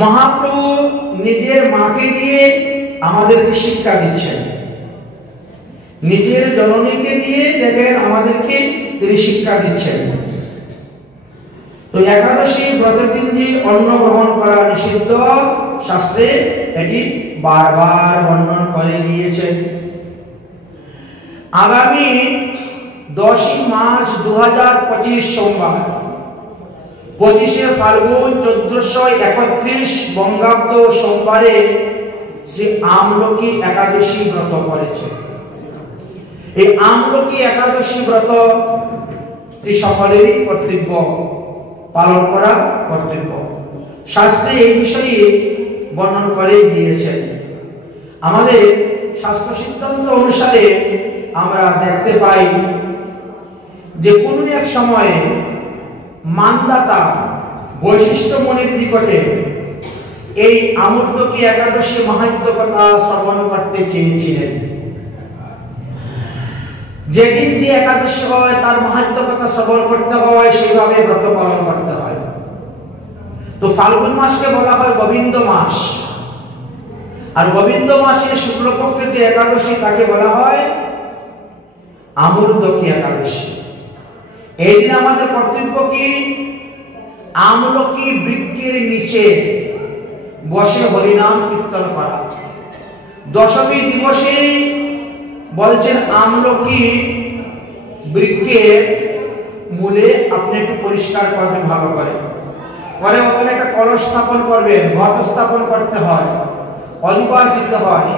মহাপ্রভু নিজের মাকে দিয়ে আমাদেরকে শিক্ষা দিচ্ছেন, নিজের জননীকে দিয়ে দেখেন আমাদেরকে তিনি শিক্ষা দিচ্ছেন। তো একাদশী ব্রতের দিন যে অন্ন গ্রহণ করা নিষিদ্ধ, শাস্ত্রে এটি বারবার বর্ণন করে গিয়েছেন। আগামী 10 মার্চ 2025 সোমবার 25শে ফাল্গুন 1431 বঙ্গাব্দ সোমবারে শ্রী আমলকি একাদশী ব্রত পড়েছে। এই আমলকি একাদশী ব্রত সকলেরই কর্তব্য, পালন করা কর্তব্য। শাস্ত্রে এই বিষয়ে বর্ণন করে দিয়েছেন। আমাদের শাস্ত্র সিদ্ধান্ত অনুসারে আমরা দেখতে পাই যে কোনো এক সময়ে মানদাতা বৈশিষ্ট্য মনির নিকটে এই আমলকি একাদশী মাহাত্ম্য কথা শ্রবণ করতে চেয়েছিলেন। যেদিন যে একাদশী হয় তার মাহাত্ম্য কথা শ্রবণ করতে হয়, সেইভাবে ব্রত পালন করতে হয়। তো ফাল্গুন মাসকে বলা হয় গোবিন্দ মাস, আর গোবিন্দ মাসের শুক্লপক্ষের যে একাদশী তাকে বলা হয় আমলকি একাদশী। এই দিন আমাদের কর্তব্য কি? আমলকি বৃক্ষের নিচে বসে হরিনাম কীর্তন করা। দশমী দিবসে বলছেন আমলকি বৃক্ষের মূলে আপনি একটু পরিষ্কার করবেন ভালো করে, পরে ওখানে একটা কলস স্থাপন করবেন, ঘট স্থাপন করতে হয়, অধিবাস দিতে হয়।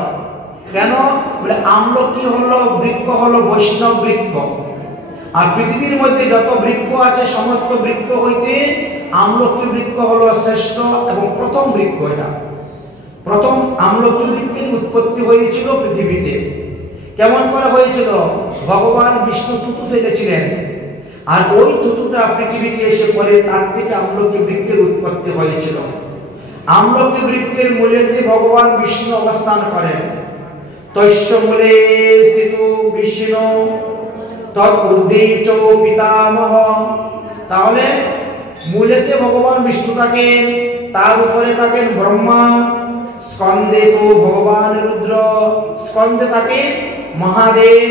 কেন? বলে আমলকি হলো বৃক্ষ, হলো বৈষ্ণব বৃক্ষ। আর পৃথিবীর মধ্যে যত বৃক্ষ আছে সমস্ত বৃক্ষ হইতে আমলকি বৃক্ষ হলো শ্রেষ্ঠ এবং প্রথম বৃক্ষ। এটা প্রথম আমলকি বৃক্ষের উৎপত্তি হয়েছিল পৃথিবীতে। কেমন করে হয়েছিল? ভগবান বিষ্ণু থুতু ফেলেছিলেন, আর ওই থুতুটা পৃথিবীতে এসে পড়ে, তার থেকে আমলকি বৃক্ষের উৎপত্তি হয়েছিল। আমলকি বৃক্ষের মূলেতে ভগবান বিষ্ণু অবস্থান করেন। তস্য মূলে স্থিত বিষ্ণু তৎ-ঊর্ধ্বে চ পিতামহ। তাহলে মূলেতে ভগবান বিষ্ণু থাকেন, তার উপরে থাকেন ব্রহ্মা, স্কন্ধে তো ভগবান রুদ্র, স্কন্ধে থাকে মহাদেব,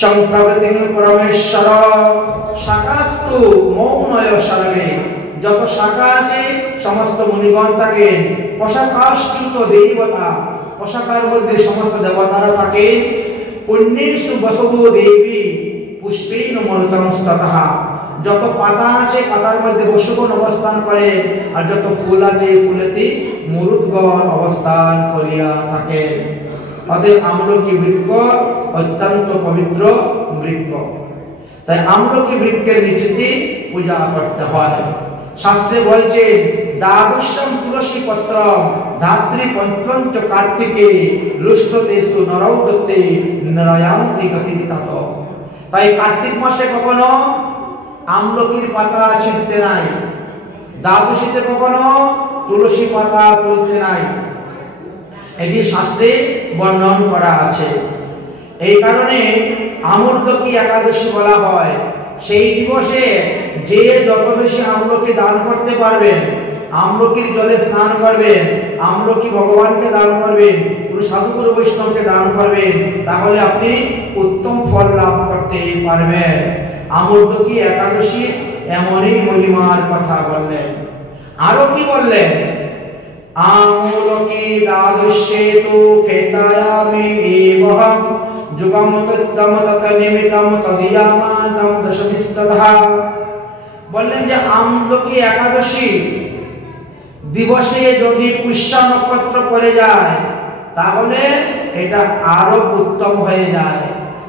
সম্প্রবৃতিং পরমেশ্বর, শাখাস্তু মৌনয় সর্বে। যত শাখা আছে সমস্ত মুনিগণ থাকেন। পশাকাশ্চুত দেবতা, পশাকার মধ্যে সমস্ত দেবতারা থাকেন। পুণ্যেষু বসবো দেবী পুষ্পেন মরুতমস্ততঃ। যত পাতা আছে পাতার মধ্যে বসুগণ অবস্থান করে, আর যত ফুল আছে ফুলেতে মরুদগণ অবস্থান করিয়া থাকে। অতএব আমলকি বৃক্ষ অত্যন্ত পবিত্র বৃক্ষ, তাই আমলকি বৃক্ষের নিচেতে পূজা করতে হয়। শাস্ত্রে বলছে দ্বাদশম তুলসী পত্র ধাত্রী পঞ্চঞ্চ কার্তিকে লুষ্ঠতেস্তু নরৌ দত্তে নরয়ান্তি গতিবিতাত। তাই কার্তিক মাসে কখনো আমলকির পাতা ছিঁড়তে নাই, দ্বাদশীতে কখনো তুলসী পাতা তুলতে নাই, এটি শাস্ত্রে বর্ণন করা আছে। এই কারণে আমলকি একাদশী বলা হয়। সেই দিবসে যে যত বেশি আমলকি দান করতে পারবেন, আমলকির জলে স্নান করবেন, আমলকি ভগবানকে দান করবেন, পুরো সাধুগুরু বৈষ্ণবকে দান করবেন, তাহলে আপনি উত্তম ফল লাভ করতে পারবেন। আমলকি একাদশী এমনই মহিমার কথা বললেন। আরো কি বললেন? আমলকি দ্বাদশে তু কেতায়ামি এবহম যুগম তদ্দম তত নিমিতম তদিয়ামানম দশমিস্ততঃ। বললেন যে আমলকি একাদশী দিবসে যদি পুষ্য নক্ষত্র পড়ে যায় তাহলে এটা আরো উত্তম হয়ে যায়,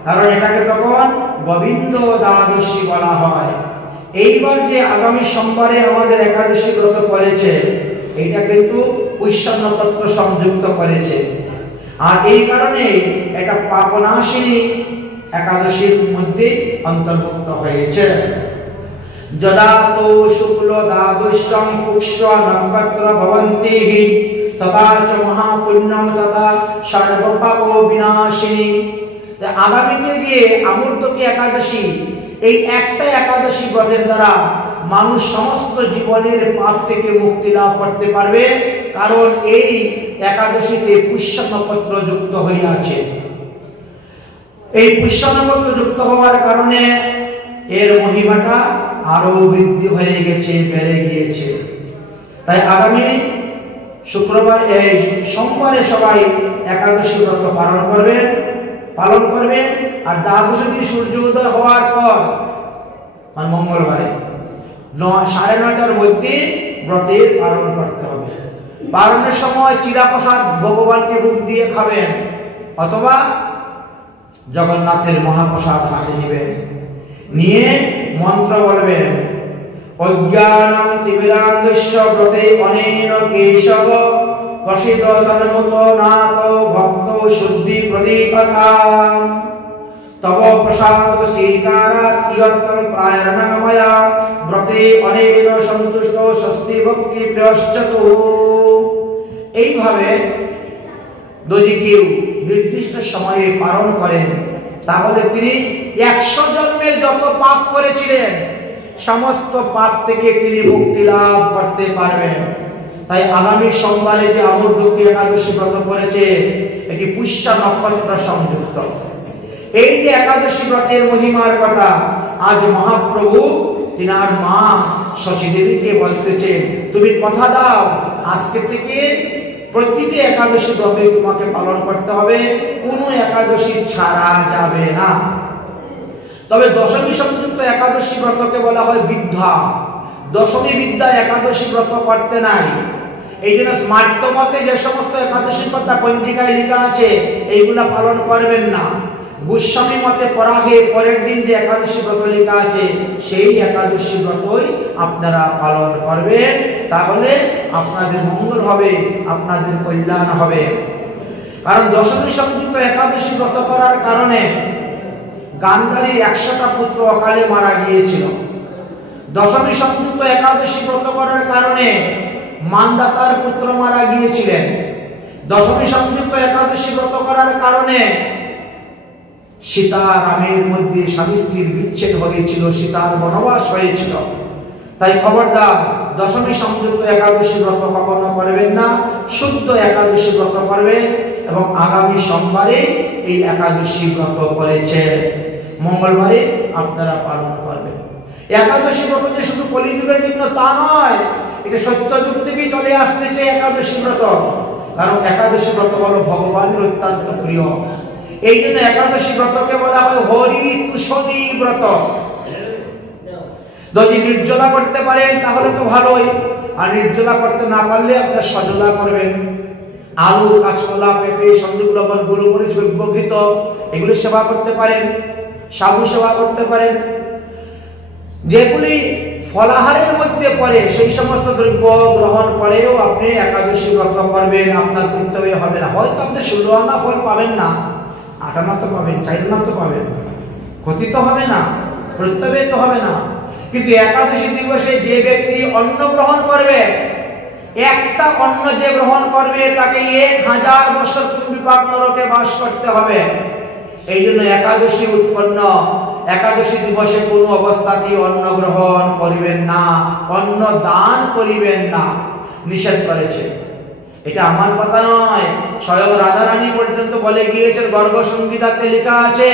কারণ এটাকে তখন গোবিন্দ দ্বাদশী বলা হয়। এইবার যে আগামী সোমবারে আমাদের একাদশী ব্রত পড়েছে, এটা কিন্তু পুষ্য নক্ষত্র সংযুক্ত করেছে, আর এই কারণে এটা পাপনাশিনী একাদশীর মধ্যে অন্তর্ভুক্ত হয়েছে। যদা তো শুক্ল দ্বাদশং পুষ্য নক্ষত্র ভবন্তি তথা চ মহাপুণ্যম তথা সর্ব পাপ বিনাশিনী। আগামীতে যে আমলকি একাদশী, এই একটা একাদশী ব্রতের দ্বারা মানুষ সমস্ত জীবনের পাপ থেকে মুক্তি লাভ করতে পারবে, কারণ এই একাদশীতে পুষ্য নক্ষত্র যুক্ত হয়ে আছে। এই পুষ্য নক্ষত্র যুক্ত হওয়ার কারণে এর মহিমাটা আরো বৃদ্ধি হয়ে গেছে, বেড়ে গিয়েছে। তাই আগামী শুক্রবার এই সোমবারে সবাই একাদশী ব্রত পালন করবেন আর দ্বাদশী দিন সূর্য উদয় হওয়ার পর মানে মঙ্গলবারে 9:30টার মধ্যে ব্রতের পালন করতে হবে। পালনের সময় চিরাপ্রসাদ ভগবানকে রূপ দিয়ে খাবেন, অথবা জগন্নাথের মহাপ্রসাদ হাতে নেবেন, নিয়ে মন্ত্র বলবেন, অজ্ঞানং তিমিরান্ধস্য ব্রতে অনেন কেশব প্রসিদ্ধ সন্মত নাথ ভক্ত শুদ্ধি প্রদীপতাম তব প্রসাদ স্বীকারাৎ ইয়ত্তং প্রায়ণং ময়া ব্রতে অনেন সন্তুষ্ট স্বস্তি ভক্তি প্রিয়শ্চতু। এইভাবে যদি কেউ নির্দিষ্ট সময়ে পালন করেন তাহলে তিনি 100 জন্মের যত পাপ করেছিলেন সমস্ত পাপ থেকে তিনি মুক্তি লাভ করতে পারবেন। তাই আগামী সোমবারে যে অমরদুঃখী একাদশী ব্রত করেছে এটি পুষ্য নক্ষত্র সংযুক্ত। এই যে একাদশী ব্রতের মহিমার কথা আজ মহাপ্রভু তিনার মা শশী দেবীকে বলতেছে, তুমি কথা দাও আজকে থেকে প্রতিটি একাদশী ব্রতে তোমাকে পালন করতে হবে, কোনো একাদশী ছাড়া যাবে না। তবে দশমী সংযুক্ত একাদশী ব্রতকে বলা হয় বিদ্যা। দশমী বিদ্যা একাদশী ব্রত করতে নাই। এই জন্য স্মার্ত মতে যে সমস্ত একাদশীর কথা পঞ্জিকায় লেখা আছে এইগুলা পালন করবেন না। গোস্বামী মতে পরাগে পরের দিন যে একাদশী ব্রত লেখা আছে সেই একাদশী ব্রতই আপনারা পালন করবেন, তাহলে আপনাদের মঙ্গল হবে, আপনাদের কল্যাণ হবে। কারণ দশমী সংযুক্ত একাদশী ব্রত করার কারণে গান্ধারীর 100টা পুত্র অকালে মারা গিয়েছিল। দশমী সংযুক্ত একাদশী ব্রত করার কারণে মান্দাতার পুত্র মারা গিয়েছিলেন। দশমী সংযুক্ত একাদশী ব্রত করার কারণে সীতা রামের মধ্যে স্বামী স্ত্রীর বিচ্ছেদ হয়েছিল, সীতার বনবাস হয়েছিল। তাই খবরদার দশমী সংযুক্ত একাদশী ব্রত কখনো করবেন না, শুদ্ধ একাদশী ব্রত করবেন। এবং আগামী সোমবারে এই একাদশী ব্রত করেছে, মঙ্গলবারে আপনারা পালন করবেন। একাদশী ব্রত যে শুধু কলিযুগের জন্য তা নয়, এটা সত্যযুগ থেকেই চলে আসতেছে একাদশী ব্রত। কারণ একাদশী ব্রত হলো ভগবানের অত্যন্ত প্রিয়। এই জন্য একাদশী ব্রতকে বলা হয় হরি তুষনী ব্রত। যদি নির্জলা করতে পারেন তাহলে তো ভালোই, আর নির্জলা করতে না পারলে আপনারা সজলা করবেন। আলু, কাঁচকলা, পেঁপে, সন্দেহ লবণ, গোলমরিচ, বৈভবঘৃত এগুলি সেবা করতে পারেন, সাবু সেবা করতে পারেন। যেগুলি ফলাহারের মধ্যে পড়ে সেই সমস্ত দ্রব্য গ্রহণ করেও আপনি একাদশী ব্রত করবেন, আপনার কর্তব্য হবে না। হয়তো আপনি 16 আনা ফল পাবেন না, 8 আনা তো পাবেন, 4 আনা তো পাবেন, ক্ষতি তো হবে না, কর্তব্য তো হবে না। কিন্তু একাদশী দিবসে যে ব্যক্তি অন্ন গ্রহণ করবে, একটা অন্ন যে গ্রহণ করবে তাকে 1000 বছর বিপাক নরকে বাস করতে হবে। এই জন্য একাদশী উৎপন্ন একাদশী দিবসে কোনো অবস্থাতেই অন্ন গ্রহণ করিবেন না, অন্ন দান করিবেন না, নিষেধ করেছে। এটা আমার কথা নয়, স্বয়ং রাধারানী পর্যন্ত বলে গিয়েছেন, গর্গ সংহিতাতে লেখা আছে।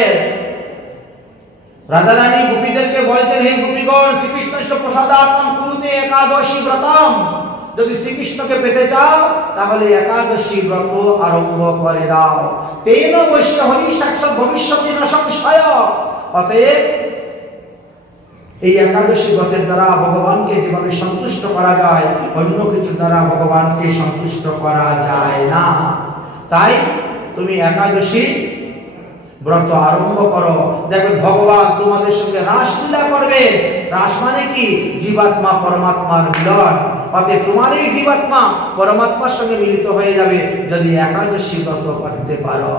রাধারানী গোপীদেরকে বলছেন, হে গোপীগণ, শ্রীকৃষ্ণ প্রসাদার্পণ কুরুতে একাদশী ব্রতম। যদি শ্রীকৃষ্ণকে পেতে চাও তাহলে একাদশী ব্রত আরম্ভ করে দাও। তেন বৈশ্য হরি সাক্ষাৎ ভবিষ্যতি না সংশয়। অতএব এই একাদশী ব্রতের দ্বারা ভগবানকে যেভাবে সন্তুষ্ট করা যায়, অন্য কিছু দ্বারা ভগবানকে সন্তুষ্ট করা যায় না। তাই তুমি একাদশী ব্রত আরম্ভ করো, দেখবে ভগবান তোমাদের সঙ্গে রাসলীলা করবে। রাস মানে কি? জীবাত্মা পরমাত্মার মিলন। অতএব তোমার এই জীবাত্মা পরমাত্মার সঙ্গে মিলিত হয়ে যাবে যদি একাদশী ব্রত করতে পারো।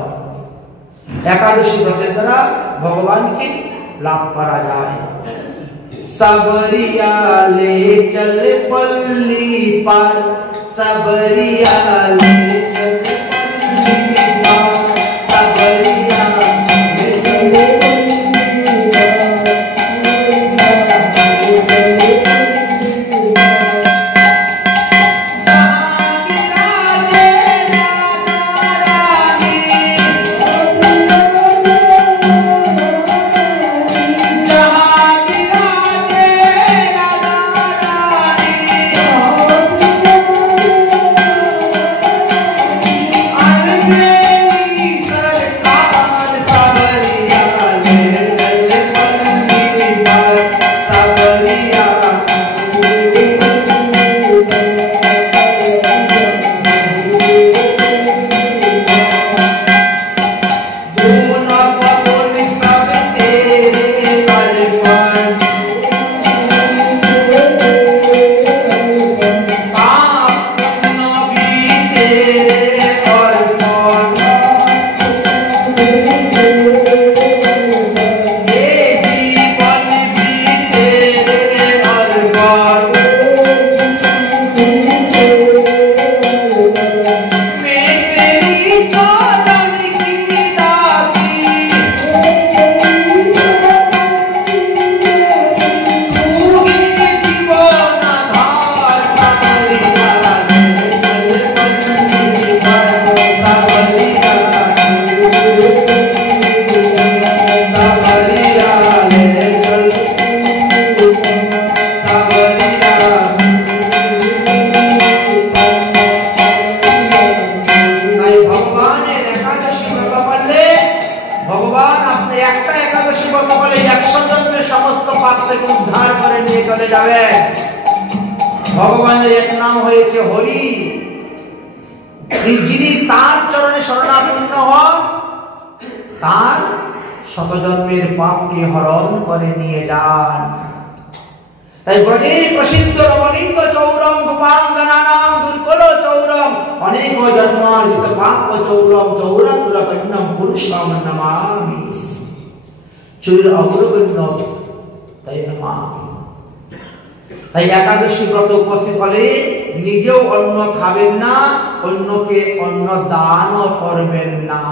একাদশী ব্রতের দ্বারা ভগবানকে লাভ করা যায়। सबरिया ले चल पल्ली पार, सबरिया ले चल पल्ली पार, सबरिया ले चल पल्ली पार, ভগবানের এক নাম হয়েছে হরি। যিনি তার চরণে শরণাপন্ন হন তার শতজন্মের পাপকে হরণ করে নিয়ে যান। তাই ব্রজে প্রসিদ্ধ নবনীত চৌরম গোপাঙ্গনানাম দুর্কল চৌরম অনেক জন্মার্জিত পাপ চৌরম চৌরাতুরকন্যম পুরুষম নমামি চুর অগ্রগণ্য তাই নমামি। তাই একাদশী ব্রত উপস্থিত হলে নিজেও অন্ন খাবেন না, অন্যকে অন্ন দানও করবেন না।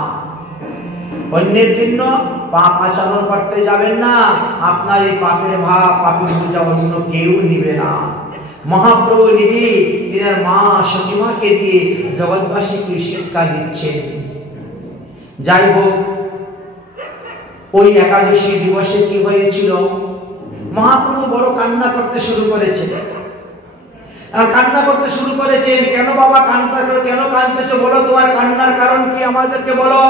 অন্যের জন্য পাপ আচরণ করতে যাবেন না। আপনার এই পাপের ভাব, পাপের বোঝা অন্য কেউ নিবে না। মহাপ্রভু নিজে তিনার মা সচিমাকে দিয়ে জগৎবাসীকে শিক্ষা দিচ্ছেন। যাই হোক, ওই একাদশী দিবসে কি হয়েছিল, মহাপ্রভু বড় কান্না করতে শুরু করেছেন। আর কান্না করতে শুরু করেছেন। কেন বাবা কান্না, কেন কাঁদতেছো, বলো তোমার কান্নার কারণ কি, আমাদেরকে বলো।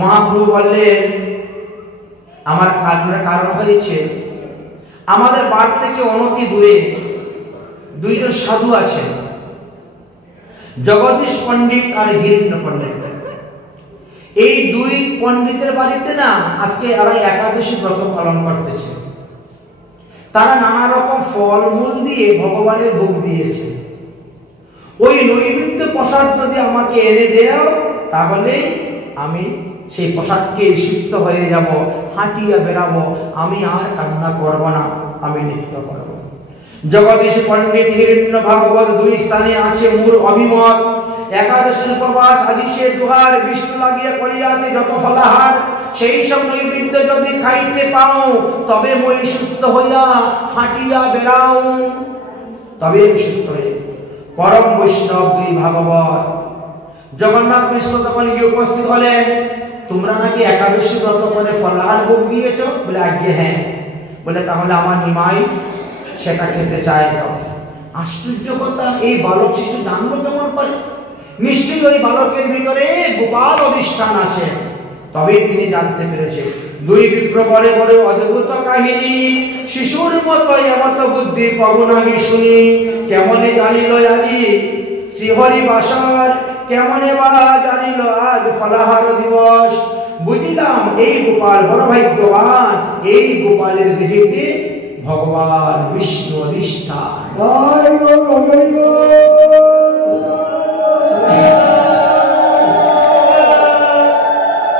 মহাপ্রভু বললেন, আমার কান্নার কারণ হয়েছে আমাদের বাড়ি থেকে অনতি দূরে দুইজন সাধু আছেন, জগদীশ পণ্ডিত আর হিরণ্য পণ্ডিত। এই দুই পণ্ডিতের বাড়িতে না আজকে এরা একাদশী ব্রত পালন করতেছে। তারা নানা রকম ফলমূল দিয়ে ভগবানের ভোগ দিয়েছে। ওই নৈবেদ্য প্রসাদ যদি আমাকে এনে দেও তাহলে আমি সেই প্রসাদকে সুস্থ হয়ে যাব, হাঁটিয়া বেরাবো, আমি আর কান্না করব না, আমি নৃত্য করব। জগদীশ পণ্ডিত হিরণ্য ভাগবত দুই স্থানে আছে মূল অভিমত। একাদশী উপবাস আদি সে দুহার বিষ্ণু লাগিয়ে করিয়াছে যত ফলাহার, সেই সব নৈবেদ্য যদি খাইতে পাও তবে মই সুস্থ হইয়া হাঁটিয়া বেড়াও, তবে সুস্থ হয়ে। পরম বৈষ্ণব দুই ভাগবত। জগন্নাথ মিশ্র তখন গিয়ে উপস্থিত হলেন, তোমরা নাকি একাদশী ব্রত করে ফলাহার ভোগ দিয়েছ? বলে আজ্ঞে হ্যাঁ। বলে তাহলে আমার নিমাই সেটা খেতে চায়। যাও। আশ্চর্য কথা, এই বালক শিশু জানলো কেমন করে? নিশ্চয়ই ওই বালকের ভিতরে গোপাল অধিষ্ঠান আছে, তবে তিনি জানতে পেরেছেন। দুই বিপ্র বলে বলে অদ্ভুত কাহিনী, শিশুর মতো এমত বুদ্ধি কখন আমি শুনি। কেমনে জানিল আজি শ্রীহরি বাসর, কেমনে বা জানিল আজ ফলাহার দিবস। বুঝিলাম এই গোপাল বড় ভাগ্যবান, এই গোপালের দেহেতে ভগবান বিষ্ণু অধিষ্ঠান।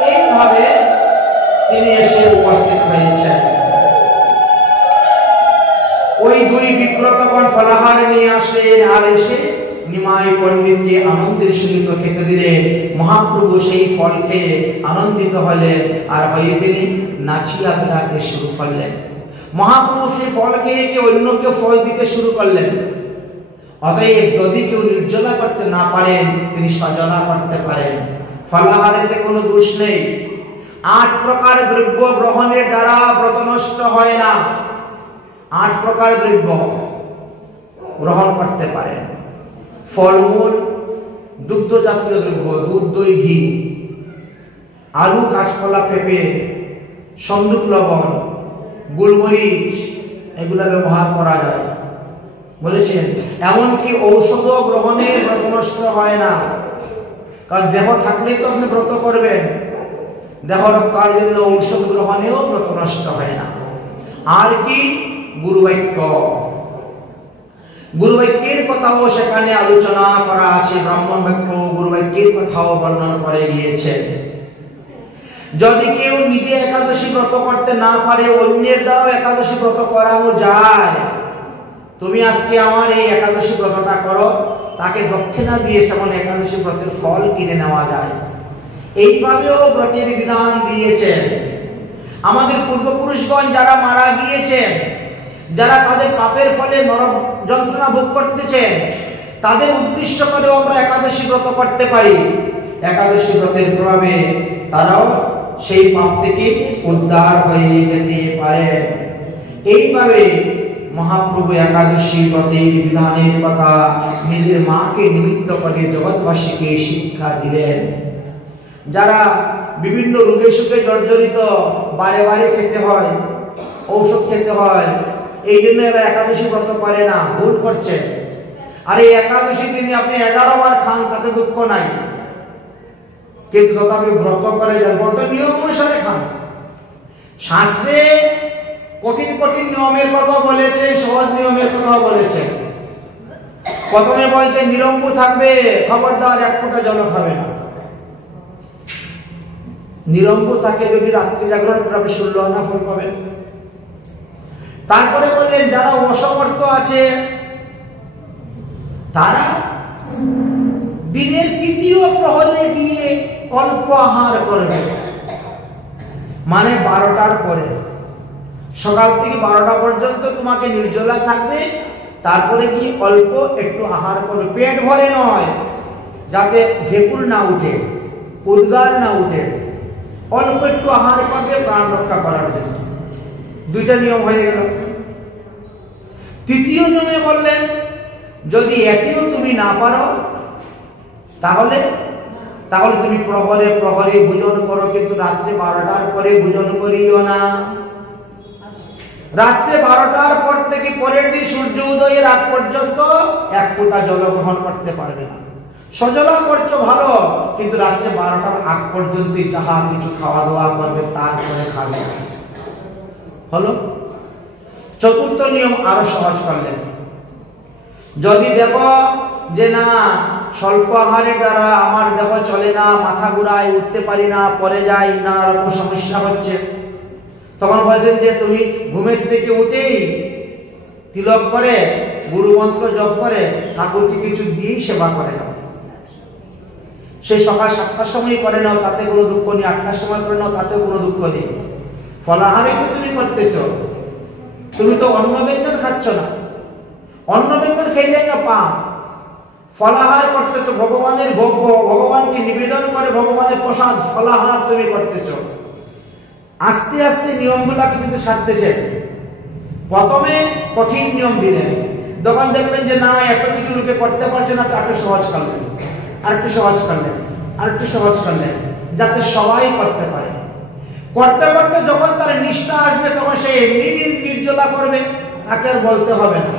এইভাবে তিনি এসে উপস্থিত হয়েছেন। ওই দুই বিপ্র তখন ফলাহার নিয়ে আসলেন আর এসে নিমাই পণ্ডিতকে আনন্দের সহিত খেতে দিলেন। মহাপ্রভু সেই ফল খেয়ে আনন্দিত হলেন আর হয়ে তিনি নাচিয়া বেড়াতে শুরু করলেন। মহাপ্রভু সেই ফল খেয়ে অন্যকে ফল দিতে শুরু করলেন। অতএব যদি কেউ নির্জলা করতে না পারেন, তিনি সজলা করতে পারেন। ফলাহারেতে কোনো দোষ নেই। 8 প্রকার দ্রব্য গ্রহণের দ্বারা ব্রত নষ্ট হয় না। 8 প্রকার দ্রব্য গ্রহণ করতে পারেন। ফলমূল, দুগ্ধ জাতীয় দ্রব্য, দুধ, দই, ঘি, আলু, কাঁচকলা, পেঁপে, সন্দুক লবণ, গোলমরিচ, এগুলা ব্যবহার করা যায় বলেছেন। এমনকি ঔষধ গ্রহণে ব্রত নষ্ট হয় না, কারণ দেহ থাকলেই তো আপনি ব্রত করবেন। দেহ রক্ষার জন্য ঔষধ গ্রহণেও ব্রত নষ্ট হয় না। আর কি? গুরুবাক্য। গুরুবাক্যের কথাও সেখানে আলোচনা করা আছে। ব্রাহ্মণ বাক্য গুরুবাক্যের কথাও বর্ণনা করে গিয়েছেন। যদি কেউ নিজে একাদশী ব্রত করতে না পারে, অন্যের দ্বারাও একাদশী ব্রত করানো যায়। তুমি আজকে আমার এই একাদশী ব্রতটা করো, তাকে দক্ষিণা দিয়ে সেমন একাদশী ব্রতের ফল কিনে নেওয়া যায়। এইভাবেও ব্রতের বিধান দিয়েছেন। আমাদের পূর্বপুরুষগণ যারা মারা গিয়েছেন, যারা তাদের পাপের ফলে নরক যন্ত্রণা ভোগ করতেছেন, তাদের উদ্দেশ্য করে আমরা একাদশী ব্রত করতে পারি। একাদশী ব্রতের প্রভাবে তারাও সেই পাপ থেকে উদ্ধার হয়ে যেতে পারে। এইভাবে মহাপ্রভু একাদশী ব্রতের বিধানের কথা নিজের মাকে নিমিত্ত করে জগৎবাসীকে শিক্ষা দিলেন। যারা বিভিন্ন রোগে সুখে জর্জরিত, বারে বারে খেতে হয়, ঔষধ খেতে হয়, এই জন্য এরা একাদশী ব্রত করে না, ভুল করছে। আর এই একাদশী দিনে আপনি 11 বার খান, তাতে দুঃখ নাই, কিন্তু তথাপি ব্রত করে যান, ব্রত নিয়ম অনুসারে খান। শাস্ত্রে কঠিন কঠিন নিয়মের কথা বলেছে, সহজ নিয়মের কথা বলেছে। প্রথমে বলছে নিরঙ্গ থাকবে, খবরদার 1 ফোঁটা জল খাবে না। নিরঙ্গ থাকে যদি রাত্রি জাগরণ করে আপনি 16 আনা ফল পাবেন। তারপরে বললেন যারা অসমর্থ আছে তারা দিনের 3য় প্রহরে গিয়ে অল্প আহার করবে, মানে 12টার পরে, সকাল থেকে 12টা পর্যন্ত তোমাকে নির্জলা থাকবে, তারপরে কি অল্প একটু আহার করবে, পেট ভরে নয়, যাতে ঢেকুর না উঠে, উদ্গার না উঠে, অল্প একটু আহার করবে প্রাণ রক্ষা করার জন্য। 2টা নিয়ম হয়ে গেল। 3য় নিয়মে বললেন যদি এতেও তুমি না পারো তাহলে তুমি প্রহরে প্রহরে ভোজন করো, কিন্তু রাত্রে 12টার পরে ভোজন করিও না। রাত্রে 12টার পর থেকে পরের দিন সূর্য উদয়ের আগ পর্যন্ত 1 ফোঁটা জল গ্রহণ করতে পারবে না। সজলা করছো ভালো, কিন্তু রাত্রে 12টার আগ পর্যন্ত যাহা কিছু খাওয়া দাওয়া করবে তারপরে খাবে। হলো। 4র্থ নিয়ম আরো সহজ করলেন। যদি দেখো যে না স্বল্প আহারের দ্বারা আমার দেহ চলে না, মাথা ঘুরায়, উঠতে পারি না, পরে যাই, না রকম সমস্যা হচ্ছে, তখন বলছেন যে তুমি ঘুমের থেকে উঠেই তিলক করে গুরু মন্ত্র জপ করে ঠাকুরকে কিছু দিয়েই সেবা করে নাও। সেই সকাল 7টার সময় করে নাও, তাতে কোনো দুঃখ নেই। 8টার সময় করে নাও, তাতেও কোনো দুঃখ নেই। ফলাহারে তো তুমি করতেছ, তুমি তো অন্ন ব্যঞ্জন খাচ্ছ না। অন্ন ব্যঞ্জন খেলে না পাপ, ফলাহার করতেছ, ভগবানের ভোগ্য, ভগবানকে নিবেদন করে ভগবানের প্রসাদ, ফলাহার তুমি করতেছ। আস্তে আস্তে নিয়মগুলাকে কিন্তু ছাড়তেছে। প্রথমে কঠিন নিয়ম দিলেন, যখন দেখলেন যে না এত কিছু লোকে করতে পারছে না, আরেকটু সহজ করলেন, আরেকটু সহজ করলেন, আরেকটু সহজ করলেন, যাতে সবাই করতে পারে। করতে করতে যখন তার নিষ্ঠা আসবে তখন সে এমনি নির্জলা করবে, তাকে আর বলতে হবে না।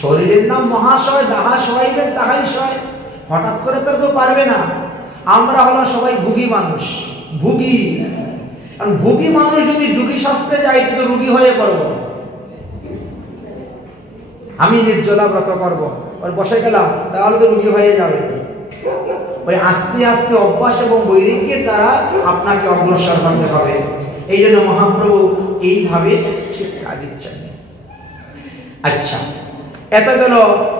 শরীরের নাম মহাশয়, যাহা সহাইবেন তাহাই সয়, হঠাৎ করে তো কেউ পারবে না। আমরা হলাম সবাই ভুগী মানুষ, ভুগী। কারণ ভুগী মানুষ যদি যোগী শাস্ত্রে যায় তো রোগী হয়ে পড়ব। আমি নির্জলা ব্রত করবো, ওই বসে গেলাম, তাহলে তো রোগী হয়ে যাবে। ওই আস্তে আস্তে অভ্যাস এবং বৈরাগ্যের দ্বারা আপনাকে অগ্রসর হতে হবে। এই জন্য মহাপ্রভু এইভাবে শিক্ষা দিচ্ছেন। আচ্ছা, এত গেল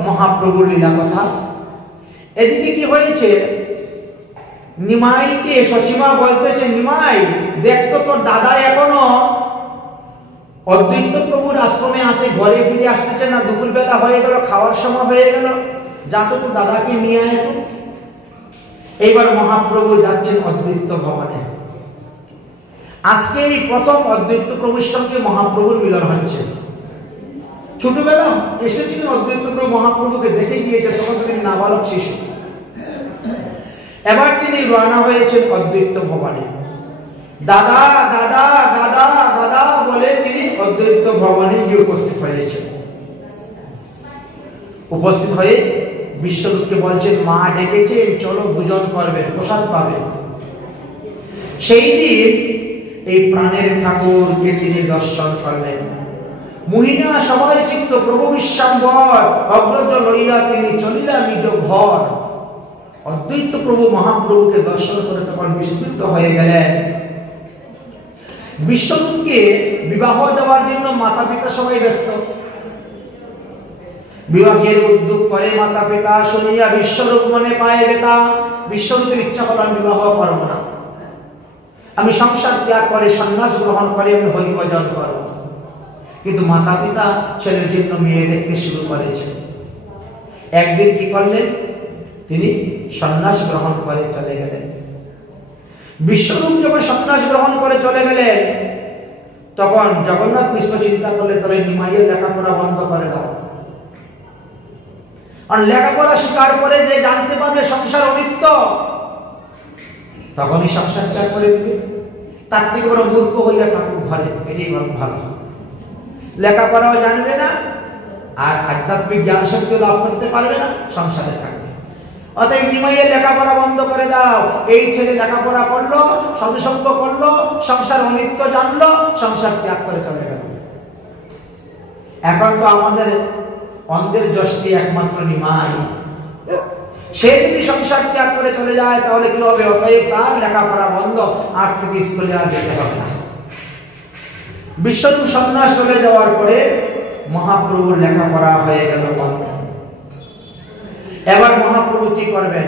মহাপ্রভুর লীলা কথা। এদিকে কি হয়েছে, নিমাইকে সচিমা বলতেছে, নিমাই দেখতো তোর দাদা এখনো অদ্বৈত প্রভুর আশ্রমে আছে, ঘরে ফিরে আসতেছে না, দুপুর বেলা হয়ে গেল, খাওয়ার সময় হয়ে গেল, যা তো তোর দাদাকে নিয়ে আয় তো। এইবার মহাপ্রভু যাচ্ছেন অদ্বৈত ভবনে। আজকে এই প্রথম অদ্বৈত প্রভুর সঙ্গে মহাপ্রভুর মিলন হচ্ছে। ছোটবেলা এসেছিলেন অদ্বৈত প্রভু, মহাপ্রভুকে দেখে গিয়েছে, তখন তিনি নাবালক শিশু। এবার তিনি রওনা হয়েছেন অদ্বৈত ভবনে। দাদা দাদা দাদা দাদা বলে তিনি অদ্বৈত ভবনে গিয়ে উপস্থিত হয়েছেন। উপস্থিত হয়ে বিশ্বরূপকে বলছেন, মা ডেকেছেন, চলো ভোজন করবেন, প্রসাদ পাবেন। সেই দিন এই প্রাণের ঠাকুরকে তিনি দর্শন করলেন। মহিনা সবার চিত্ত প্রভু বিশ্বাম্বর, অগ্রজ লইয়া তিনি চলিলা নিজ ঘর। অদ্বৈত প্রভু মহাপ্রভুকে দর্শন করে তখন বিস্মৃত হয়ে গেলেন। বিশ্বরূপকে বিবাহ দেওয়ার জন্য মাতা পিতা সবাই ব্যস্ত। বিবাহের উদ্যোগ করে মাতা পিতা, শুনিয়া বিশ্বরূপ মনে পায় বেতা। বিশ্বরূপের ইচ্ছা হলো আমি বিবাহ করবো না, আমি সংসার ত্যাগ করে সন্ন্যাস গ্রহণ করে আমি হরিভজন করব। কিন্তু মাতা পিতা ছেলের জন্য মেয়ে দেখতে শুরু করেছেন। একদিন কি করলেন, তিনি সন্ন্যাস গ্রহণ করে চলে গেলেন। বিশ্বরূপ যখন সন্ন্যাস গ্রহণ করে চলে গেলেন, তখন জগন্নাথ মিশ্র চিন্তা করলে তবে নিমাইয়ের লেখাপড়া বন্ধ করে দাও। আর লেখাপড়া শিকার করে যে জানতে পারবে সংসার অনিত্য, তখনই সংসার ত্যাগ করে দিবে। তার থেকে বড় মূর্খ হইয়া থাকুক ঘরে, এটাই ভালো। লেখাপড়াও জানবে না, আর আধ্যাত্মিক জ্ঞান শক্তি লাভ করতে পারবে না, সংসারে থাকবে। অতএব নিমাইয়ে লেখাপড়া বন্ধ করে দাও। এই ছেলে লেখাপড়া করলো, সাধুসঙ্গ করলো, সংসার অনিত্য জানলো, সংসার ত্যাগ করে চলে গেল। এখন তো আমাদের অন্ধের যষ্টি একমাত্র নিমাই। সে যদি সংসার ত্যাগ করে চলে যায় তাহলে কি হবে? অতএব তার লেখাপড়া বন্ধ, আর থেকে স্কুলে আর যেতে হবে না। বিশ্বরূপ সন্ন্যাস চলে যাওয়ার পরে মহাপ্রভুর লেখাপড়া হয়ে গেল বন্ধ। এবার মহাপ্রভু কি করবেন?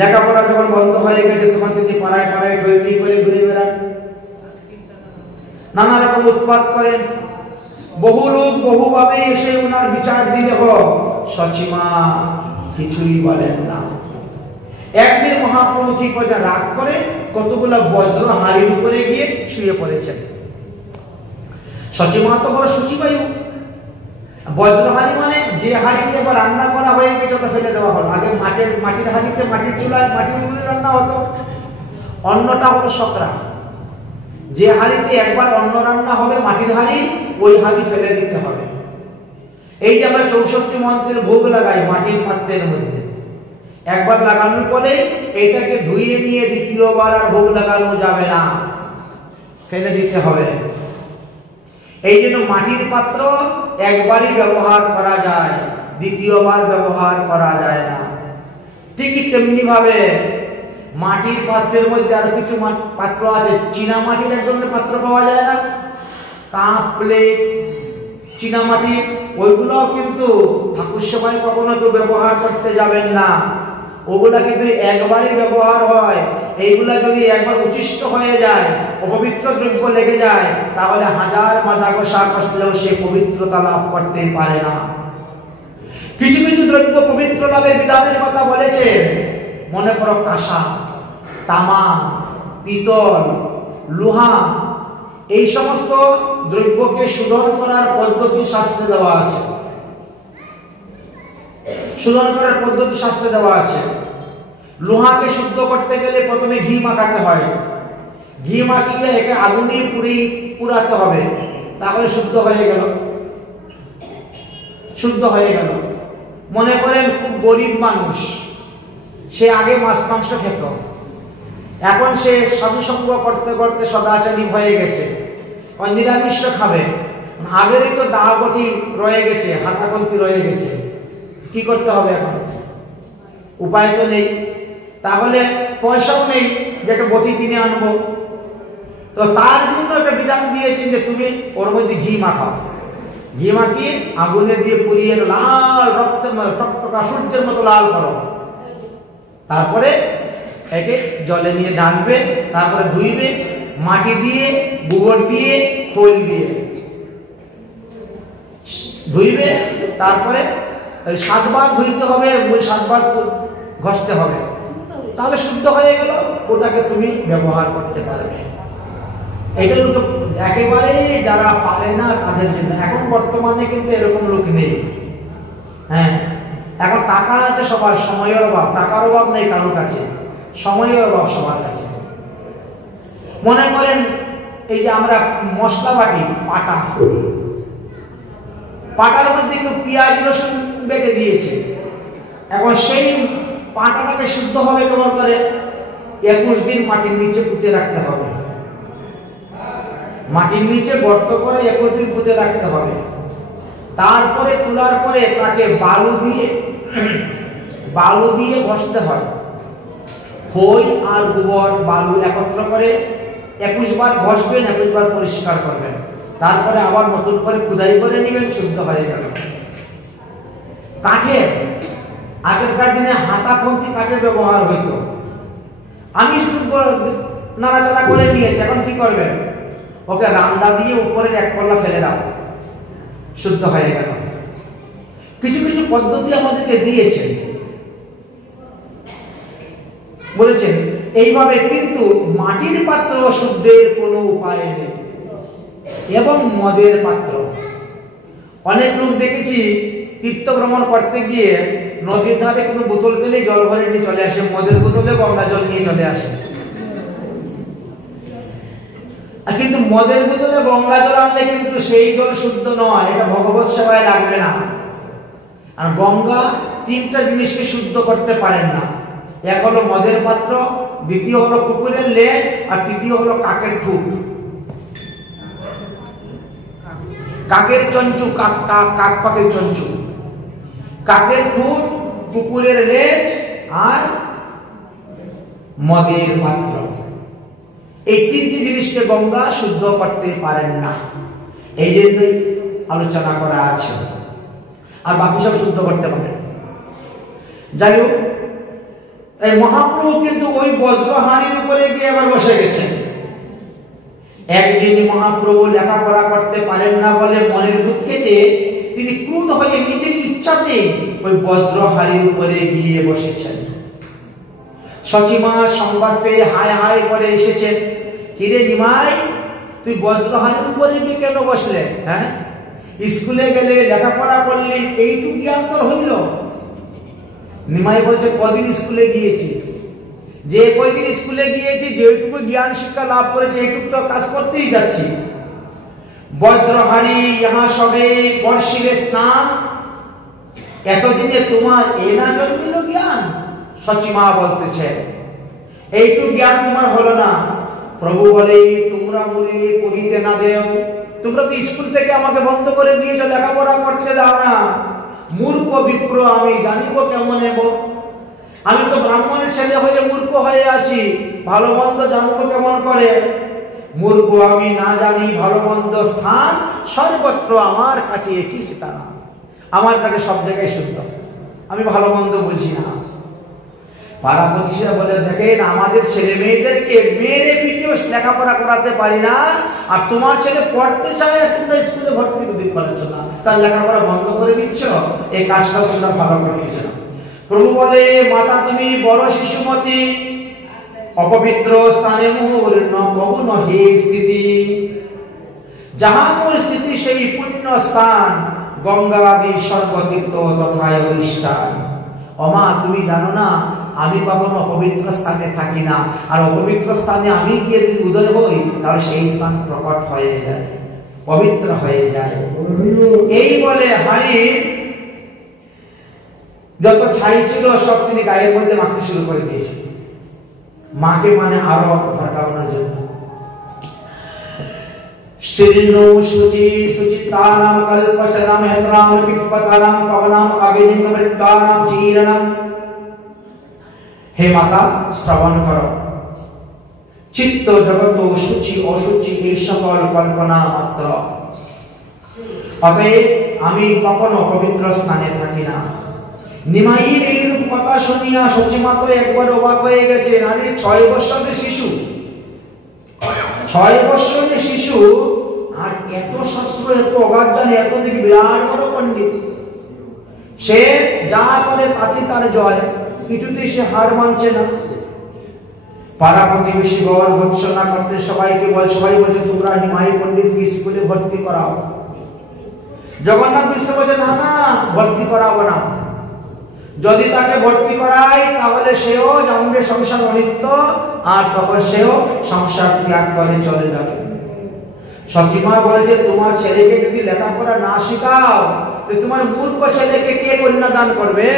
লেখাপড়া যখন বন্ধ হয়ে গেছে তখন তিনি পাড়ায় পাড়ায় টৈটি করে ঘুরে বেড়ান, নানা রকম উৎপাত করেন। বহু লোক বহুভাবে এসে ওনার বিচার দিয়ে সচিমা কিছুই বলেন না। একদিন মহাপ্রভু কি করে রাগ করে কতগুলো বজ্র হাড়ির উপরে গিয়ে শুয়ে পড়েছেন। সচিমা তো বড় সচিবায়ু। বজ্র হাড়ি মানে যে হাড়িতে এবার রান্না করা হয়ে গেছে ওটা ফেলে দেওয়া হলো। আগে মাটির হাড়িতে, মাটির চুলায়, মাটির উনুনে রান্না হতো। অন্নটা হলো সকরা। যে হাড়িতে একবার অন্ন রান্না হবে মাটির হাড়ি, ওই হাড়ি ফেলে দিতে হবে। এই যে আমরা 64 মন্ত্রের ভোগ লাগাই মাটির পাত্রের মধ্যে, একবার লাগানোর পরে এটাকে ধুয়ে নিয়ে দ্বিতীয়বার আর ভোগ লাগানো যাবে না, ফেলে দিতে হবে। এই জন্য মাটির পাত্র একবারই ব্যবহার করা যায়, দ্বিতীয়বার ব্যবহার করা যায় না। ঠিকই তেমনি ভাবে মাটির পাত্রের মধ্যে আরো কিছু পাত্র আছে। চীনা মাটির এক ধরনের পাত্র পাওয়া যায় না, কাপ, প্লেট, চীনা মাটির, ওইগুলোও কিন্তু ঠাকুর সবাই কখনো তো ব্যবহার করতে যাবেন না। ওগুলা কিন্তু একবারই ব্যবহার হয়। এইগুলা যদি একবার উচ্ছিষ্ট হয়ে যায়, অপবিত্র দ্রব্য লেগে যায়, তাহলে হাজার মাথা ঘষা কষলেও সে পবিত্রতা লাভ করতে পারে না। কিছু কিছু দ্রব্য পবিত্র লাভের বিধানের কথা বলেছে। মনে করো কাঁসা, তামা, পিতল, লোহা, এই সমস্ত দ্রব্যকে শোধন করার পদ্ধতি শাস্ত্রে দেওয়া আছে। শোধন করার পদ্ধতি শাস্ত্রে দেওয়া আছে। লোহাকে শুদ্ধ করতে গেলে প্রথমে ঘি মাখাতে হয়। ঘি মাখিয়ে একে আগুনে পুরাতে হবে, তাহলে শুদ্ধ হয়ে গেল। শুদ্ধ হয়ে গেল। মনে করেন খুব গরিব মানুষ, সে আগে মাছ মাংস খেত, এখন সে সাধুসঙ্গ করতে করতে সদাচারী হয়ে গেছে, নিরামিষ খাবে। আগেরই তো দাহবটি রয়ে গেছে, হাতাকন্তি রয়ে গেছে, কি করতে হবে এখন? উপায় তো নেই। তাহলে পয়সাও নেই যে একটা বটি কিনে আনবো। তো তার জন্য একটা বিধান দিয়েছেন যে তুমি ওর মধ্যে ঘি মাখাও। ঘি মাখিয়ে আগুনে দিয়ে পুড়িয়ে লাল রক্তের মতো টকটকা সূর্যের মতো লাল করো। তারপরে একে জলে নিয়ে ঢাকবে, তারপরে ধুইবে মাটি দিয়ে, গোবর দিয়ে, খোল দিয়ে ধুইবে। তারপরে 7 বার ধুইতে হবে, 7 বার ঘষতে হবে, তাহলে শুদ্ধ হয়ে গেল। ওটাকে তুমি ব্যবহার করতে পারবে। এটা লোক একেবারে যারা পারে না তাদের জন্য। এখন বর্তমানে কিন্তু এরকম লোক নেই। হ্যাঁ, এখন টাকা আছে সবার, সময়ের অভাব। টাকার অভাব নেই কারোর কাছে, সময়ের অভাব সবার কাছে। মনে করেন এই যে আমরা মশলা বাটি, পাটার মধ্যে কেউ পেঁয়াজ রসুন বেটে দিয়েছে। এখন সেই পাটাটাকে শুদ্ধ হবে কেমন করে? 21 দিন মাটির নিচে পুঁতে রাখতে হবে। মাটির নিচে গর্ত করে 21 দিন পুঁতে রাখতে হবে। তারপরে তোলার পরে তাকে বালু দিয়ে ঘষতে হয়। খই আর গোবর বালু একত্র করে 21 বার ঘষবেন, 21 বার পরিষ্কার করবেন। তারপরে আবার নতুন করে খুদাই করে নেবেন, শুদ্ধ হয়ে গেল। কাঠের, আগেরকার দিনে হাতাখন্তি কাঠের ব্যবহার হইতো। আমি শুধু নাড়াচাড়া করে নিয়েছি, এখন কি করবেন? ওকে রান্দা দিয়ে উপরের এক পল্লা ফেলে দাও, শুদ্ধ হয়ে গেল। কিছু কিছু পদ্ধতি আমাদেরকে দিয়েছেন, বলেছেন এইভাবে। কিন্তু মাটির পাত্র শুদ্ধের কোনো উপায় নেই। এবং মদের পাত্র, অনেক লোক দেখেছি তীর্থ ভ্রমণ করতে গিয়ে নদীর ধারে কোনো বোতল পেলে জল ভরে নিয়ে চলে আসে, মদের বোতলে গঙ্গা জল নিয়ে চলে আসে। কিন্তু মদের বোতলে গঙ্গা জল আনলে কিন্তু সেই জল শুদ্ধ নয়, এটা ভগবত সেবায় লাগবে না। আর গঙ্গা তিনটা জিনিসকে শুদ্ধ করতে পারেন না। এক হলো মদের পাত্র, দ্বিতীয় হলো কুকুরের লেজ, আর তৃতীয় হলো কাকের ঠুট। কাকের চঞ্চু, কাক পাকের চঞ্চু, কাকের ঠুট, কুকুরের লেজ আর মদের পাত্র, এই তিনটি জিনিসকে গঙ্গা শুদ্ধ করতে পারেন না। এই জন্যই আলোচনা করা আছে, আর বাকি সব শুদ্ধ করতে পারেন। যাই হোক, এই মহাপ্রভু কিন্তু ওই বজ্রহানির উপরে গিয়ে আবার বসে গেছেন। একদিন মহাপ্রভু লেখাপড়া করতে পারেন না বলে মনের দুঃখেতে তিনি ক্রুদ্ধ হয়ে নিজের ইচ্ছাতে ওই বজ্রহানির উপরে গিয়ে বসেছেন। সচিমা সংবাদ পেয়ে হায় হায় করে এসেছেন, কিরে নিমাই, তুই বজ্রহানির উপরে গিয়ে কেন বসলে? হ্যাঁ, স্কুলে গেলে লেখাপড়া করলি, এইটুকু জ্ঞান তোর হইল? নিমাই বলছে, কদিন স্কুলে গিয়েছি, যে কয়দিন স্কুলে গিয়েছি, যেটুকু জ্ঞান শিক্ষা লাভ করেছে এইটুকু তো কাজ করতেই যাচ্ছি। বজ্রহানি ইহা সবে বর্ষিলে স্নান, এতদিনে তোমার এ না জন্মিল জ্ঞান? সচিমা বলতেছে, এইটুকু জ্ঞান তোমার হলো না। প্রভু বলে, তোমরা বলে পড়িতে না দেও, তোমরা তো স্কুল থেকে আমাকে বন্ধ করে দিয়েছো, লেখাপড়া করতে দাও না। মূর্খ বিপ্র আমি, জানিব কেমন হব? আমি তো ব্রাহ্মণের ছেলে হয়ে মূর্খ হয়ে আছি, ভালো মন্দ জানবো কেমন করে? মূর্খ আমি, না জানি ভালো মন্দ স্থান, সর্বত্র আমার কাছে একই ঠিকানা। আমার কাছে সব জায়গায় শুদ্ধ, আমি ভালো মন্দ বুঝি না। পাড়া প্রতিবেশীরা বলে, দেখেন আমাদের ছেলে মেয়েদেরকে মেরে পিটিয়ে লেখাপড়া করাতে পারি না, আর তোমার ছেলে পড়তে চায়, তোমরা স্কুলে ভর্তি করছো না, তার লেখাপড়া বন্ধ করে দিচ্ছ। এই কাজটা তোমরা ভালো করে দিচ্ছ না। প্রভু বলে, মাতা তুমি বড় শিশুমতি, অপবিত্র স্থানে মোর নবু নহে স্থিতি। যাহা মোর স্থিতি সেই পুণ্য স্থান, গঙ্গা আদি সর্বতীর্থ তথায় অধিষ্ঠান। অমা, তুমি জানো না আমি কখনো অপবিত্র স্থানে থাকি না, আর অপবিত্র স্থানে আমি গিয়ে যদি উদয় হই, তাহলে সেই স্থান প্রকট হয়ে যায়, পবিত্র হয়ে যায়। এই বলে হাড়ির যত ছাই ছিল সব তিনি গায়ের মধ্যে মাখতে শুরু করে দিয়েছে। মাকে মানে আরো ভরকানোর জন্য। শ্রীনো সুচি সুচিতানাম কল্পশনাম হেতরাম কিপতানাম পবনাম অগ্নিম মৃত্তানাম চীরণম। হে মাতা, শ্রবণ করো, চিত্ত জগত সুচি অসুচি এই সকল কল্পনা মাত্র। অতএব আমি কখনো পবিত্র স্থানে থাকি না। নিমাইয়ের এইরূপ কথা শুনিয়া সচিমা তো একবার অবাক হয়ে গেছে। আরে 6 বছরের শিশু, 6 বছরের শিশু, আর এত শাস্ত্র, এত অগাধ জ্ঞান, এত দেখি বিরাট বড় পণ্ডিত। সে যা করে তাতে তার জয়, কিছুতেই সে হার মানছে না। পাড়া প্রতিবেশী গড় ভৎসনা করতে সবাইকে সবাই বলছে, তোমরা নিমাই পণ্ডিতকে স্কুলে ভর্তি করাও। জগন্নাথ মিশ্র বলছে, না না, ভর্তি করাবো না। যদি তাকে ভর্তি করাই তাহলে সেও জানবে সংসার অনিত্য, আর তখন সেও সংসার ত্যাগ করে চলে যাবে। সচিমা বলছে, তোমার ছেলেকে যদি লেখাপড়া না শেখাও, তো তোমার মূর্খ ছেলেকে কে কন্যাদান করবে?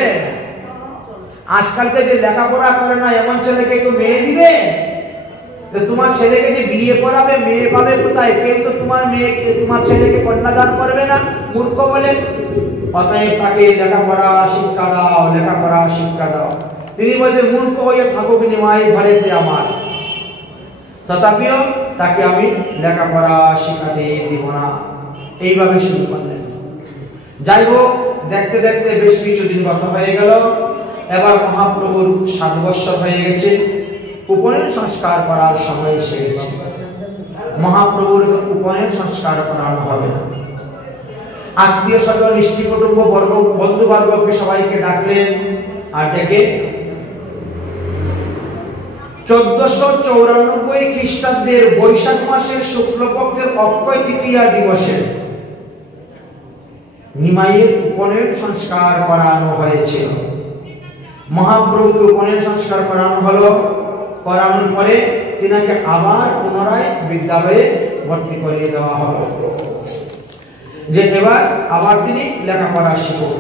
আজকালকে যে লেখাপড়া করে না এমন ছেলেকে কেউ মেয়ে দিবে? তো তোমার ছেলেকে যে বিয়ে করাবে, মেয়ে পাবে কোথায়? কেউ তো তোমার মেয়েকে, তোমার ছেলেকে কন্যাদান করবে না, মূর্খ বলে। অতএব তাকে লেখাপড়া শিক্ষা দাও, লেখাপড়া শিক্ষা দাও। তিনি বলছেন, মূর্খ হয়ে থাকুক নিমাই ঘরেতে আমার, তথাপিও তাকে আমি লেখাপড়া শিখাতে দিব না। এইভাবে শুরু করলেন। যাই হোক, দেখতে দেখতে বেশ কিছুদিন গত হয়ে গেল। এবার মহাপ্রভুর 7 বছর হয়ে গেছে, উপনয়ন সংস্কার করার সময় এসে গেছে। মহাপ্রভুর উপনয়ন সংস্কার করানো হবে। আত্মীয় স্বজন, ইষ্টি কুটুম্ব বর্গ, বন্ধু বান্ধবকে সবাইকে ডাকলেন, আর ডেকে 1494 খ্রিস্টাব্দের বৈশাখ মাসের শুক্লপক্ষের অক্ষয় তৃতীয়া দিবসে নিমাইয়ের উপনয়ন সংস্কার করানো হয়েছিল। মহাপ্রভুকে উপনয়ন সংস্কার করানো হলো। করানোর পরে তিনাকে আবার পুনরায় বিদ্যালয়ে ভর্তি করিয়ে দেওয়া হলো, যে এবার আবার তিনি লেখাপড়া শিখুক।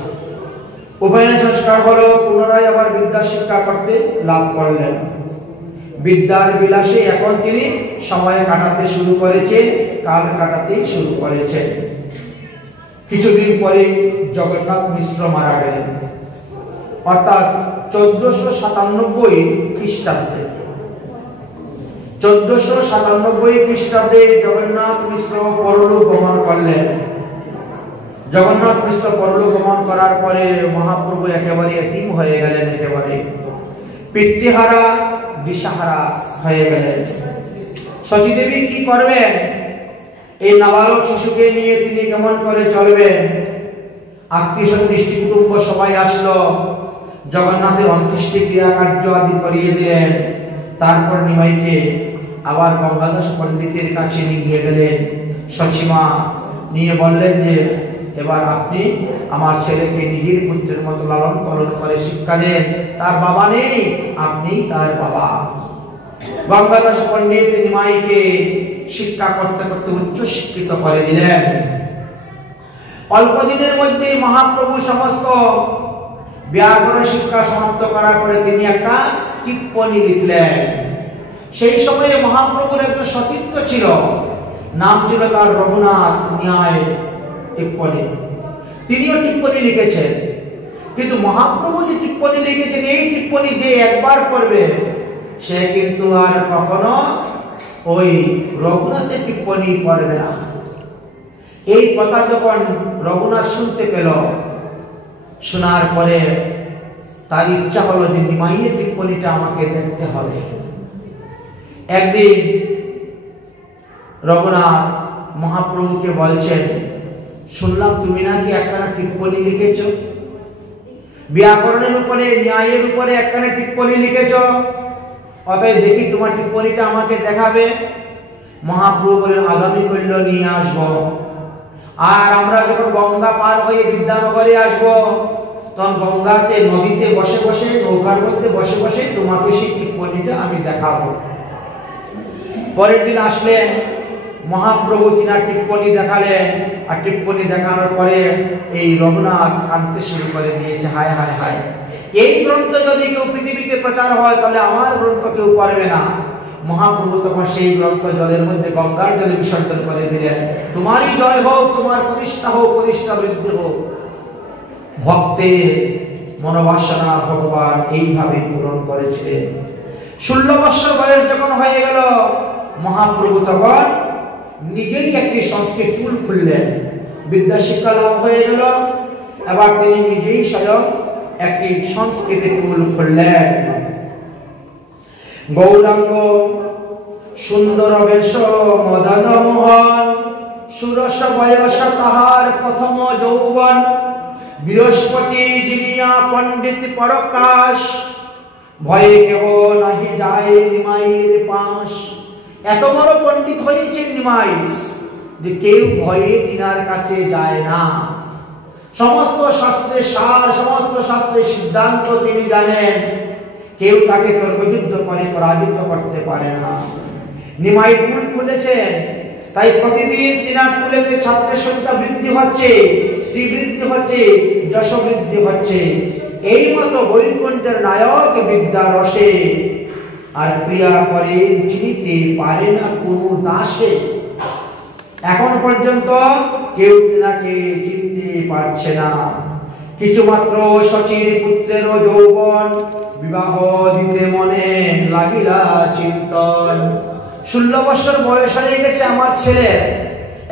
উপনয়ন সংস্কার হলো, পুনরায় আবার বিদ্যা শিক্ষা করতে লাভ করলেন। বিদ্যার বিলাসে এখন তিনি সময় কাটাতে শুরু করেছেন, কাল কাটাতে শুরু করেছেন। কিছুদিন পরে জগন্নাথ মিশ্র মারা গেলেন, অর্থাৎ 1497 খ্রিস্টাব্দে। 1497 খ্রিস্টাব্দে জগন্নাথ মিশ্র পরলোক গমন করলেন। জগন্নাথ মিশ্র পরলোক গমন করার পরে মহাপ্রভু একেবারে এতিম হয়ে গেলেন, একেবারে পিতৃহারা দিশাহারা হয়ে গেলেন। শচীদেবী কি করবেন? এই নাবালক শিশুকে নিয়ে তিনি কেমন করে চলবেন? আত্মীয় দৃষ্টি কুটুম্ব সবাই আসলো, জগন্নাথের অন্ত্যেষ্টি ক্রিয়া কার্য আদি করিয়ে দিলেন। তারপর নিমাইকে আবার গঙ্গাদাস পণ্ডিতের কাছে নিয়ে গেলেন। সচিমা নিয়ে বললেন যে এবার আপনি আমার ছেলেকে নিজের পুত্রের মতো লালন পালন করে শিক্ষা দেন, তার বাবা নেই, আপনি তার বাবা। গঙ্গাদাস পণ্ডিত নিমাইকে শিক্ষা করতে করতে উচ্চ শিক্ষিত করে দিলেন। অল্প দিনের মধ্যে মহাপ্রভু সমস্ত ব্যাকরণ শিক্ষা সমাপ্ত করার পরে তিনি একটা টিপ্পনী লিখলেন। সেই সময়ে মহাপ্রভুর একজন সতীর্থ ছিল, নাম ছিল তার রঘুনাথ ন্যায় টিপ্পনী। তিনিও টিপ্পনী লিখেছেন, কিন্তু মহাপ্রভু যে টিপ্পনী লিখেছেন, এই টিপ্পনী যে একবার পড়বে সে কিন্তু আর কখনো ওই রঘুনাথের টিপ্পনী পড়বে না। এই কথা যখন রঘুনাথ শুনতে পেল, শোনার পরে তার ইচ্ছা হলো যে নিমাইয়ের টিপ্পনীটা আমাকে দেখতে হবে। একদিন রঘুনাথ মহাপ্রভুকে বলছেন, শুনলাম তুমি নাকি একখানা টিপ্পনী লিখেছ, ব্যাকরণের উপরে ন্যায়ের উপরে একখানা টিপ্পনী লিখেছ, অতএব দেখি তোমার টিপ্পনীটা আমাকে দেখাবে। মহাপ্রভু বলেন, আগামী কল্য নিয়ে আসবো। আর আমরা যখন গঙ্গা পার হয়ে বিদ্যানগরে আসবো, তখন গঙ্গাতে নদীতে বসে বসে, নৌকার মধ্যে বসে বসে তোমাকে সেই টিপ্পনীটা আমি দেখাবো। পরের দিন আসলেন মহাপ্রভু, তিনার টিপ্পনী দেখালেন। আর টিপ্পনী দেখানোর পরে এই রঘুনাথ কাঁদতে শুরু করে দিয়েছে, হায় হায় হায়, এই গ্রন্থ যদি কেউ পৃথিবীতে প্রচার হয় তাহলে আমার গ্রন্থ কেউ পারবে না। মহাপ্রভু তখন সেই গ্রন্থ জলের মধ্যে গঙ্গার জলে বিসর্জন করে দিলেন। তোমারই জয় হোক, তোমার প্রতিষ্ঠা হোক, প্রতিষ্ঠা বৃদ্ধি হোক। ভক্তের মনোবাসনা ভগবান এইভাবে পূরণ করেছিলেন। 16 বছর বয়স যখন হয়ে গেল, মহাপ্রভু তখন নিজেই একটি সংস্কৃত স্কুল খুললেন। বিদ্যা শিক্ষা লাভ হয়ে গেল, এবার তিনি নিজেই স্বয়ং একটি সংস্কৃত স্কুল খুললেন। গৌরাঙ্গ সুন্দর বেশ মদন মোহন, সুরস বয়স তাহার প্রথম যৌবন, বৃহস্পতি জিনিয়া পণ্ডিত পরকাশ, ভয়ে কেহ নাহি যায় নিমাইয়ের পাশ। এত বড় পণ্ডিত হয়েছে নিমাই যে কেউ ভয়ে তিনার কাছে যায় না। সমস্ত শাস্ত্রের সার, সমস্ত শাস্ত্রের সিদ্ধান্ত তিনি জানেন, কেউ তাকে তর্কযুদ্ধ করে পরাজিত করতে পারে না। নিমাই কুল খুলেছেন, তাই প্রতিদিন তিনার কুলেতে ছাত্রের সংখ্যা বৃদ্ধি হচ্ছে, শ্রী বৃদ্ধি হচ্ছে, যশ বৃদ্ধি হচ্ছে। এই মতো বৈকুণ্ঠের নায়ক বিদ্যা রসে, আর ক্রিয়া করে চিনিতে পারে না কোন দাসে। এখন পর্যন্ত কেউ তিনাকে চিনতে পারছে না। কিছুমাত্র শচীর পুত্রের যৌবন, বিবাহ দিতে মনে লাগিলা চিন্তন। 16 বছর বয়স হয়ে গেছে আমার ছেলে,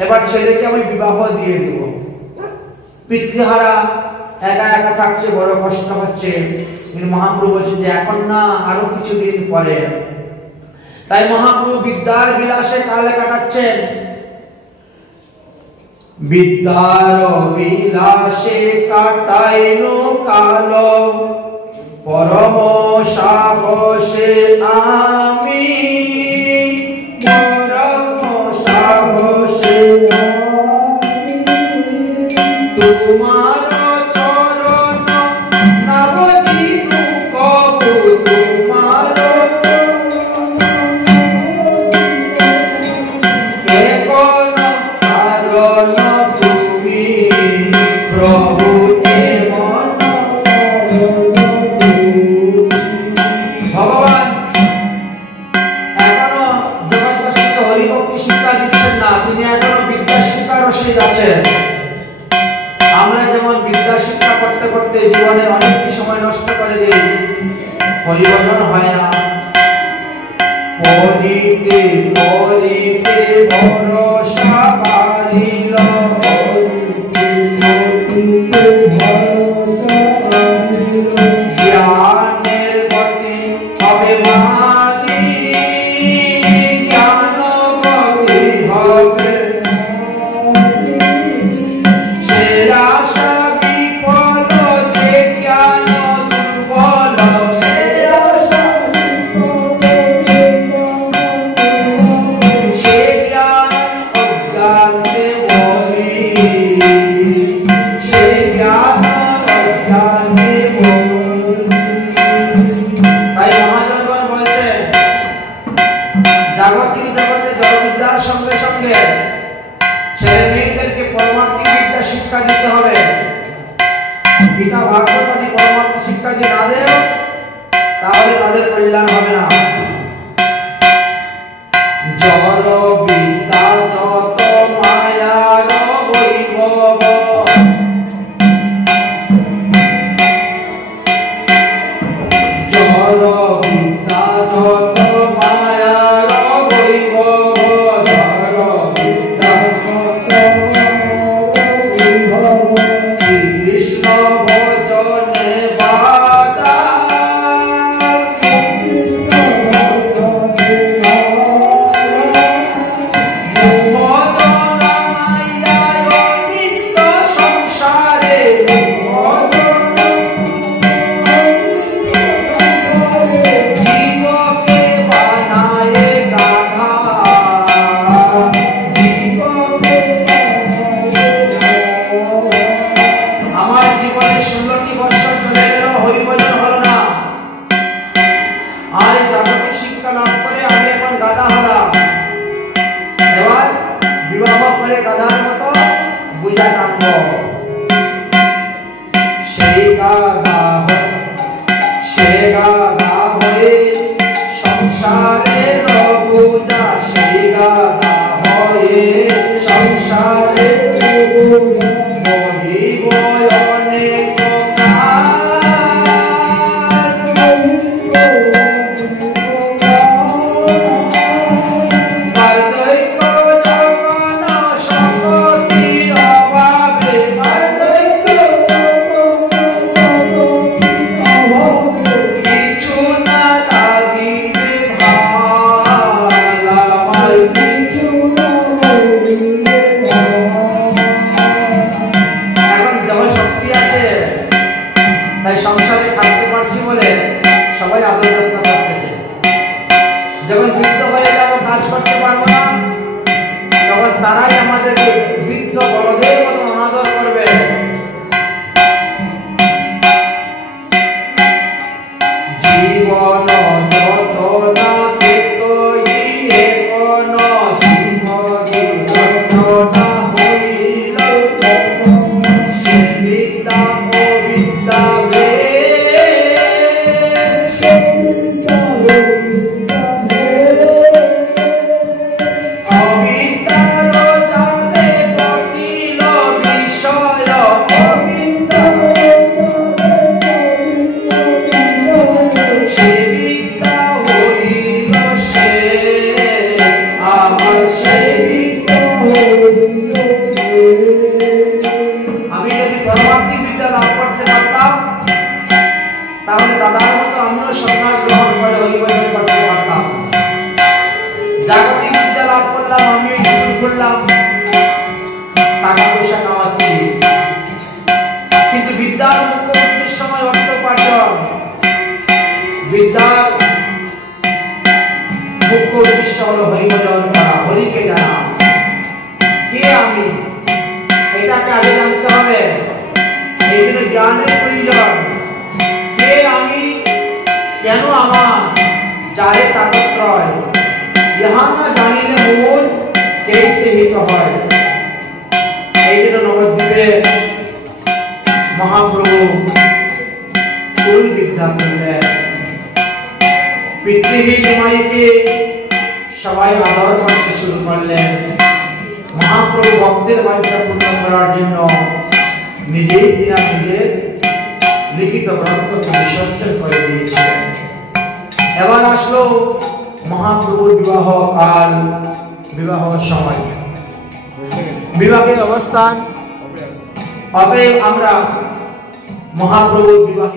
এবার ছেলেকে আমি বিবাহ দিয়ে দিব। পিতৃহারা, একা একা থাকছে, বড় কষ্ট হচ্ছে। মহাপ্রভু বলছেন যে এখন না, আরো কিছুদিন পরে। তাই মহাপ্রভু বিদ্যার বিলাসে কাল কাটাচ্ছেন। বিদ্যার বিলাসে কাটাইল কাল, পরম সাহসে আমি, পরম সাহসে আমি, তোমার চরণ নবজিনু কবু, তোমার এখন কারণ তুমি প্রভু এমন কি সময় নষ্ট করে দেই, পরিবর্তন হয় না। পড়িতে পড়িতে ভরসা বাড়িল, জ্ঞানের গতি হবে মানি, জ্ঞান গতি হবে শিক্ষা দিতে হবে। গীতা ভাগবত আদি পরমাত্ম শিক্ষা যদি না দেয় তাহলে তাদের কল্যাণ হবে না। জড় বিদ্যা যত মায়ার বৈভব, জড় বিদ্যা যত মায়ার বৈভব, জড় বিদ্যা কৃষ্ণ ভজনে বাদা, সংসারে জীবকে বানায় গাধা, আমার জীবনে 16টি বছর চলে গেল, হরিভজন হলো না। আর জাগতিক শিক্ষা লাভ করে আমি এখন গাধা হলাম। এবার বিবাহ করে গাধার মতো বুঝা টানব। সেই গাধা হয়ে সংসারের বুঝা, সেই গাধা হয়ে সংসারের মহিব অনেক সংসারে থাকতে পারছি বলে সবাই আদর যত্ন করতেছে। যখন বৃদ্ধ হয়ে যাব, কাজ করতে পারবো না, তখন তারাই আমাদেরকে বৃদ্ধ বড়দের মতো অনাদর করবে। জীবন যত না পেত কোন জীবন যত না হইল, সে বিদ্যা অবিদ্যা তাহলে দাদার মতো আমিও সন্ন্যাস গ্রহণ করে হরিভজন করতে পারতাম। জাগতিক বিদ্যা লাভ করলাম, আমিও স্কুল খুললাম, টাকা পয়সা কামাচ্ছি, কিন্তু বিদ্যার মুখ্য উদ্দেশ্য নয় অর্থ উপার্জন। বিদ্যার মুখ্য উদ্দেশ্য হলো হরিভজন করা, হরিকে জানা। কে আমি এটাকে আগে জানতে হবে। এই জন্য জ্ঞানের প্রয়োজন। কে আমি, কেন আমার, যারে তাপত্রয়, ইহা না জানিলে মূল कैसे ही হয়। এই জন্য নবদ্বীপে মহাপ্রভু কুল বিদ্যা করলেন। পিতৃহীন মাইকে সবাই আদর করতে শুরু করলেন। মহাপ্রভু ভক্তের বাঞ্ছা পূর্ণ করার জন্য নিজেই নিজের লিখিত গ্রন্থকে বিসর্জন করে দিয়েছিলেন। এবার আসলো মহাপ্রভুর বিবাহ কাল, বিবাহ সময়, বিবাহের অবস্থান। অতএব আমরা মহাপ্রভুর বিবাহ